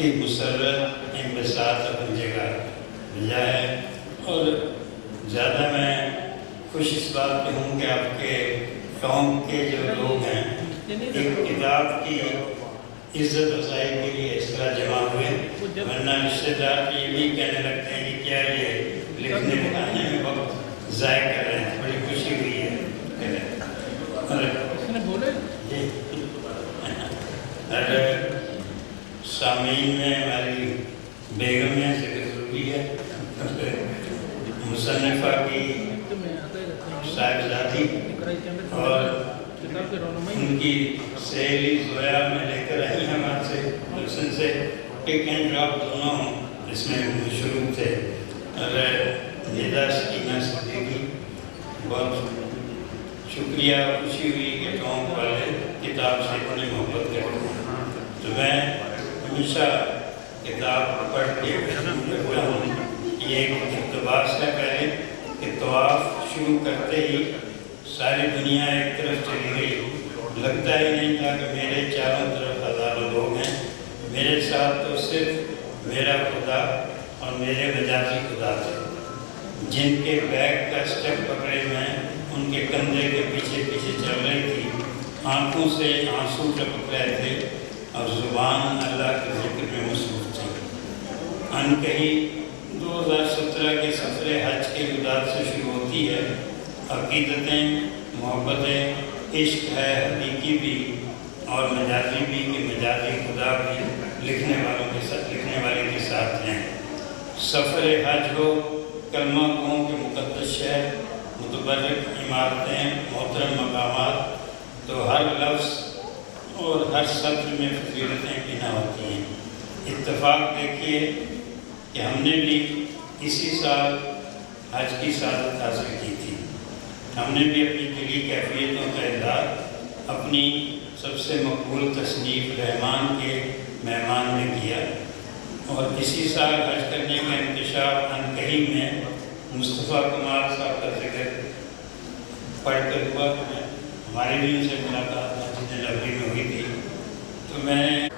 کی مسرت انبساط اپنی جگہ بھیجا ہے، اور زیادہ میں خوش اس بات پہ ہوں کہ آپ کے قوم کے جو لوگ ہیں ایک کتاب کی عزت افزائی کے لیے اس طرح جمع ہوئے، ورنہ رشتے دار یہ بھی کہنے لگتے ہیں کہ کیا یہ لکھنے لکھانے میں وقت ضائع کر رہے ہیں۔ بڑی خوشی ہوئی ہے اور سامعین میں ہماری بیگم میں ذکر ضروری ہے، مصنفہ کی صاحبزادی اور ان کی سہیلی زویا میں لے کر آئی ہیں ہمارے سے حسن سے پک اینڈ ڈراپ دونوں اس میں مشروع تھے، اور ندا سکینہ صدیقی بہت شکریہ، خوشی ہوئی کہ قوم والے کتاب سے اتنی محبت کرتے ہیں۔ تو میں ہمیشہ کتاب پڑھ کے کرتا ہوں، یہ ایک اقتباس ہے پہلے کہ طواف شروع کرتے ہی ساری دنیا ایک طرف چلی گئی، لگتا ہی نہیں تھا کہ میرے چاروں طرف ہزاروں لوگ ہیں، میرے ساتھ تو صرف میرا خدا اور میرے مجازی خدا تھے، جن کے بیگ کا سٹیپ پکڑے میں ان کے کندھے کے پیچھے پیچھے چل رہی تھی، آنکھوں سے آنسو ٹپک رہے تھے اور زبان اللہ کے ذکر میں مصروف تھی۔ انکہی 2017 کے سفر حج کے مداد سے شروع ہوتی ہے، عقیدتیں، محبتیں، عشق ہے حقیقی بھی اور مجازی بھی، کہ مجازی خدا بھی لکھنے والے کے ساتھ ہیں۔ سفر حج ہو، کلمہ گوں کے مقدس شہر، متبرک عمارتیں، محترم مقامات، تو ہر لفظ اور ہر سطر میں فضیلتیں بنا ہوتی ہیں۔ اتفاق دیکھیے کہ ہم نے بھی اسی سال حج کی سعادت حاصل کی تھی، ہم نے بھی اپنی دلی کیفیتوں کا اظہار اپنی سب سے مقبول تصنیف رحمان کے مہمان نے کیا، اور اسی سال حج کرنے کا انکشاف انکہی میں مصطفیٰ کمال صاحب کا ذکر پڑھ کر ہوا، ہماری بھی ان سے ملاقات مسجد نبوی میں ہوئی تھی، تو میں